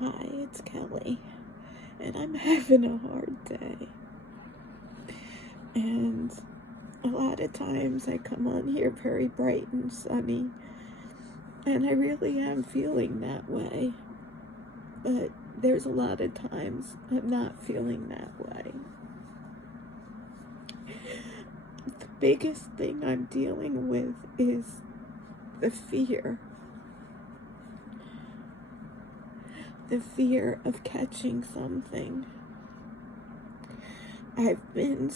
Hi, it's Kelly, and I'm having a hard day. And a lot of times I come on here very bright and sunny, and I really am feeling that way. But there's a lot of times I'm not feeling that way. The biggest thing I'm dealing with is the fear. The fear of catching something. I've been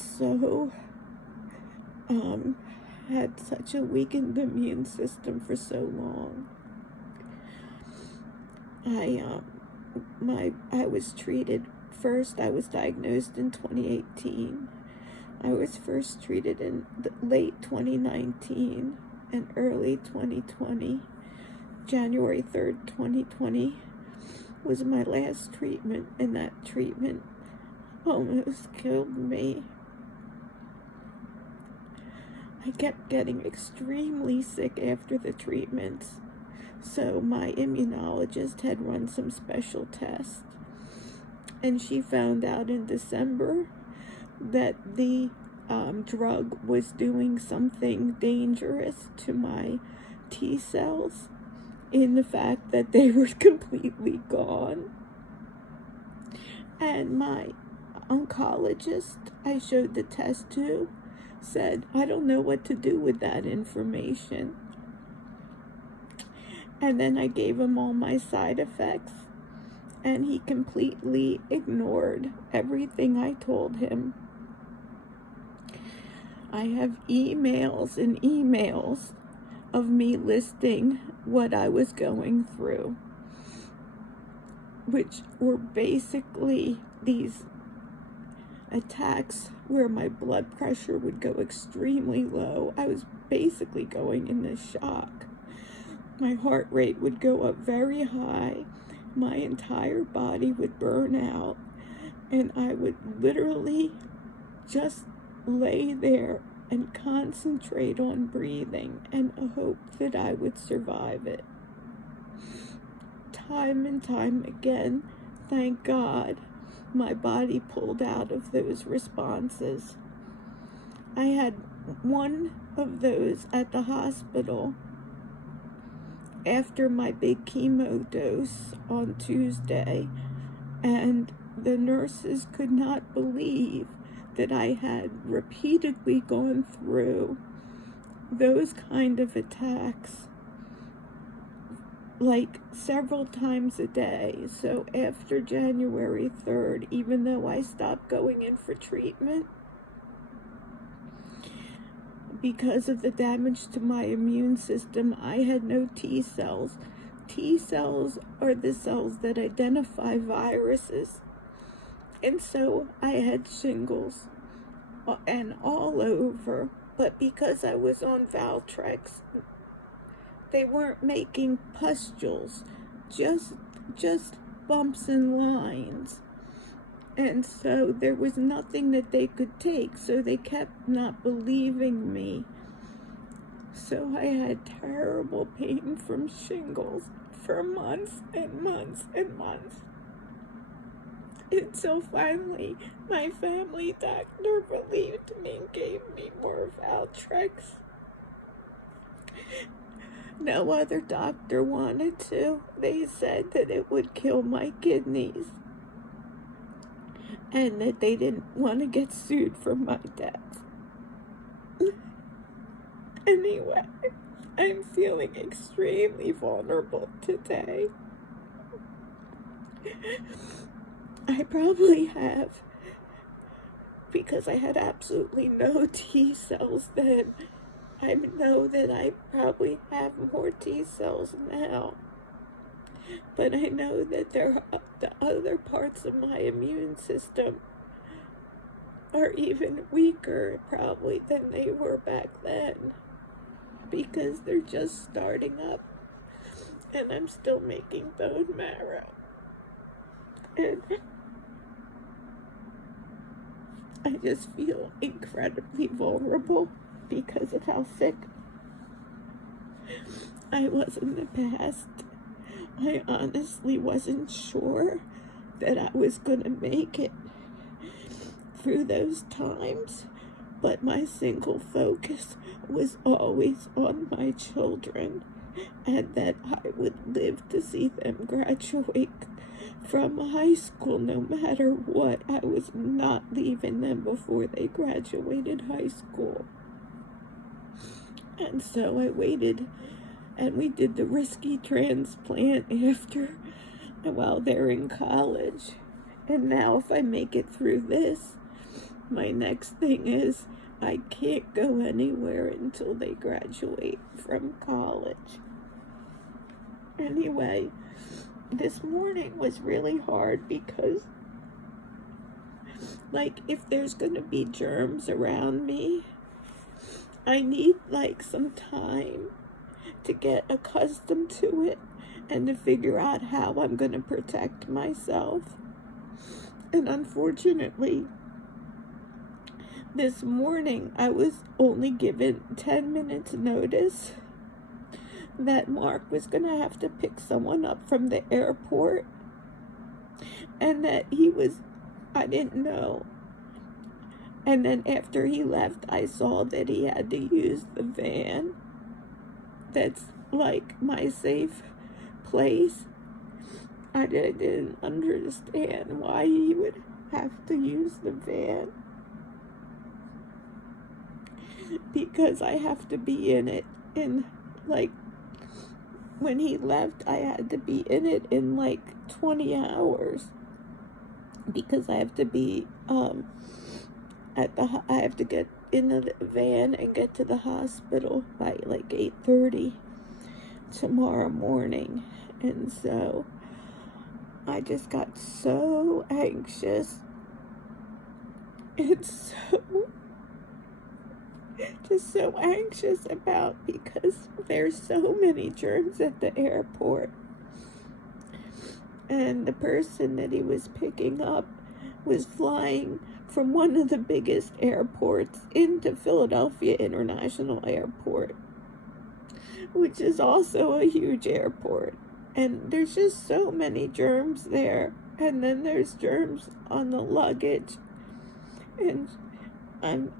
had such a weakened immune system for so long. I was treated first. I was diagnosed in 2018. I was first treated in late 2019 and early 2020. January 3rd, 2020 was my last treatment, and that treatment almost killed me. I kept getting extremely sick after the treatments, so my immunologist had run some special tests, and she found out in December that the drug was doing something dangerous to my T cells in the fact that they were completely gone. And my oncologist I showed the test to said, I don't know what to do with that information. And then I gave him all my side effects, and he completely ignored everything I told him. I have emails and emails of me listing what I was going through, which were basically these attacks where my blood pressure would go extremely low. I was basically going into shock. My heart rate would go up very high. My entire body would burn out, and I would literally just lay there and concentrate on breathing and hope that I would survive it. Time and time again, thank God, my body pulled out of those responses. I had one of those at the hospital after my big chemo dose on Tuesday, and the nurses could not believe that I had repeatedly gone through those kind of attacks, like several times a day. So after January 3rd, even though I stopped going in for treatment because of the damage to my immune system, I had no T cells. T cells are the cells that identify viruses. And so I had shingles and all over, but because I was on Valtrex, they weren't making pustules, just bumps and lines. And so there was nothing that they could take, so they kept not believing me. So I had terrible pain from shingles for months and months and months. Until finally, my family doctor believed me and gave me more Valtrex. No other doctor wanted to. They said that it would kill my kidneys, and that they didn't want to get sued for my death. Anyway, I'm feeling extremely vulnerable today. I probably have, because I had absolutely no T cells then, I know that I probably have more T cells now. But I know that the other parts of my immune system are even weaker probably than they were back then, because they're just starting up, and I'm still making bone marrow. And I just feel incredibly vulnerable because of how sick I was in the past. I honestly wasn't sure that I was going to make it through those times, but my single focus was always on my children, and that I would live to see them graduate from high school no matter what. I was not leaving them before they graduated high school. And so I waited, and we did the risky transplant while they're in college. And now if I make it through this, my next thing is I can't go anywhere until they graduate from college. Anyway, this morning was really hard because, like, if there's going to be germs around me, I need, like, some time to get accustomed to it and to figure out how I'm going to protect myself. And unfortunately, this morning I was only given 10 minutes notice that Mark was going to have to pick someone up from the airport, and that I didn't know. And then after he left, I saw that he had to use the van that's like my safe place. I didn't understand why he would have to use the van, because I have to be in it in, like, when he left, I had to be in it in like 20 hours because I have to be I have to get in the van and get to the hospital by like 8:30 tomorrow morning. And so I just got so anxious and so anxious about, because there's so many germs at the airport. And the person that he was picking up was flying from one of the biggest airports into Philadelphia International Airport, which is also a huge airport. And there's just so many germs there. And then there's germs on the luggage. And I'm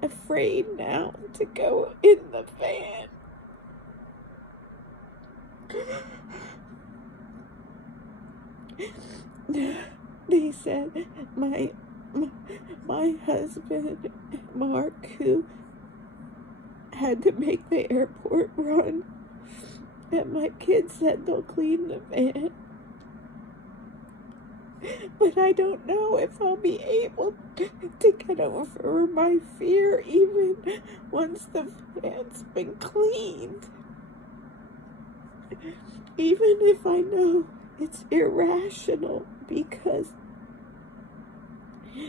afraid now to go in the van. They said my husband, Mark, who had to make the airport run, and my kids said they'll clean the van. But I don't know if I'll be able to get over my fear even once the van's been cleaned. Even if I know it's irrational, because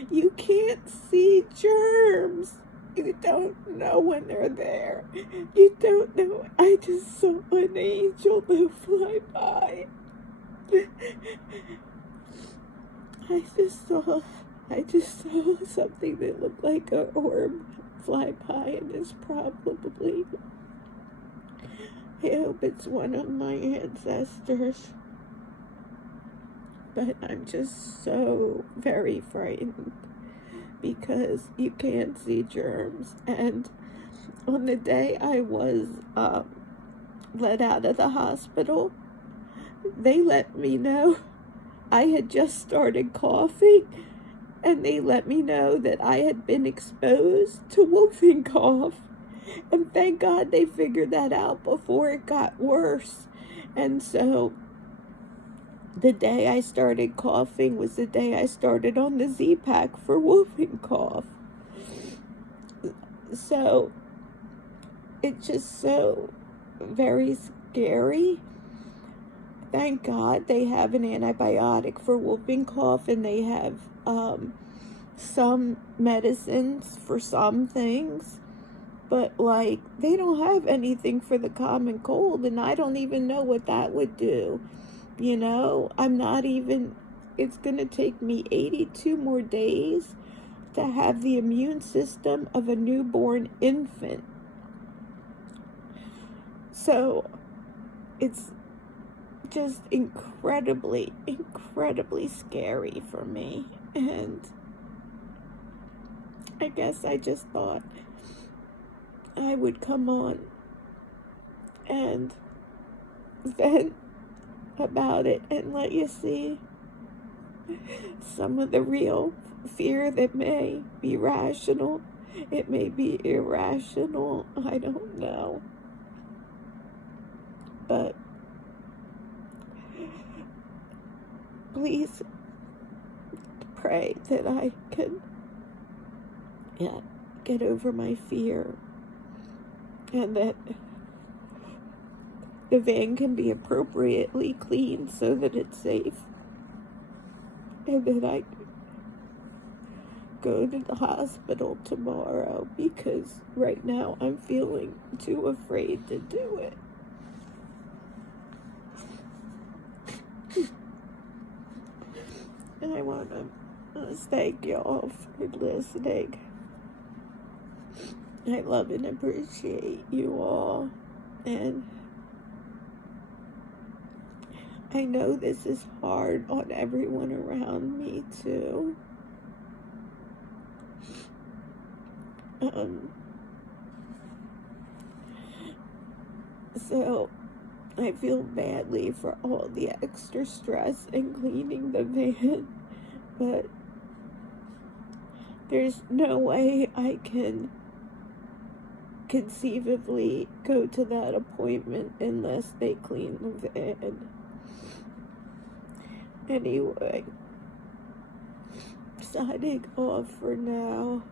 you can't see germs. You don't know when they're there. You don't know. I just saw an angel go fly by. I just saw something that looked like an orb fly by, and it's probably, I hope it's one of my ancestors. But I'm just so very frightened because you can't see germs. And on the day I was let out of the hospital, they let me know I had just started coughing, and they let me know that I had been exposed to whooping cough. And thank God they figured that out before it got worse. And so the day I started coughing was the day I started on the Z-Pack for whooping cough. So it's just so very scary. Thank God they have an antibiotic for whooping cough, and they have some medicines for some things, but like they don't have anything for the common cold, and I don't even know what that would do. You know, it's gonna take me 82 more days to have the immune system of a newborn infant. So it's just incredibly, incredibly scary for me. And I guess I just thought I would come on and vent about it and let you see some of the real fear that may be rational. It may be irrational. I don't know. But please pray that I can get over my fear, and that the van can be appropriately cleaned so that it's safe, and that I go to the hospital tomorrow, because right now I'm feeling too afraid to do it. And I want to thank y'all for listening. I love and appreciate you all, and I know this is hard on everyone around me too. So I feel badly for all the extra stress in cleaning the van, but there's no way I can conceivably go to that appointment unless they clean the van. Anyway, signing off for now.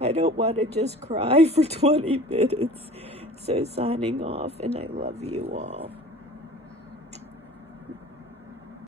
I don't want to just cry for 20 minutes. So signing off, and I love you all.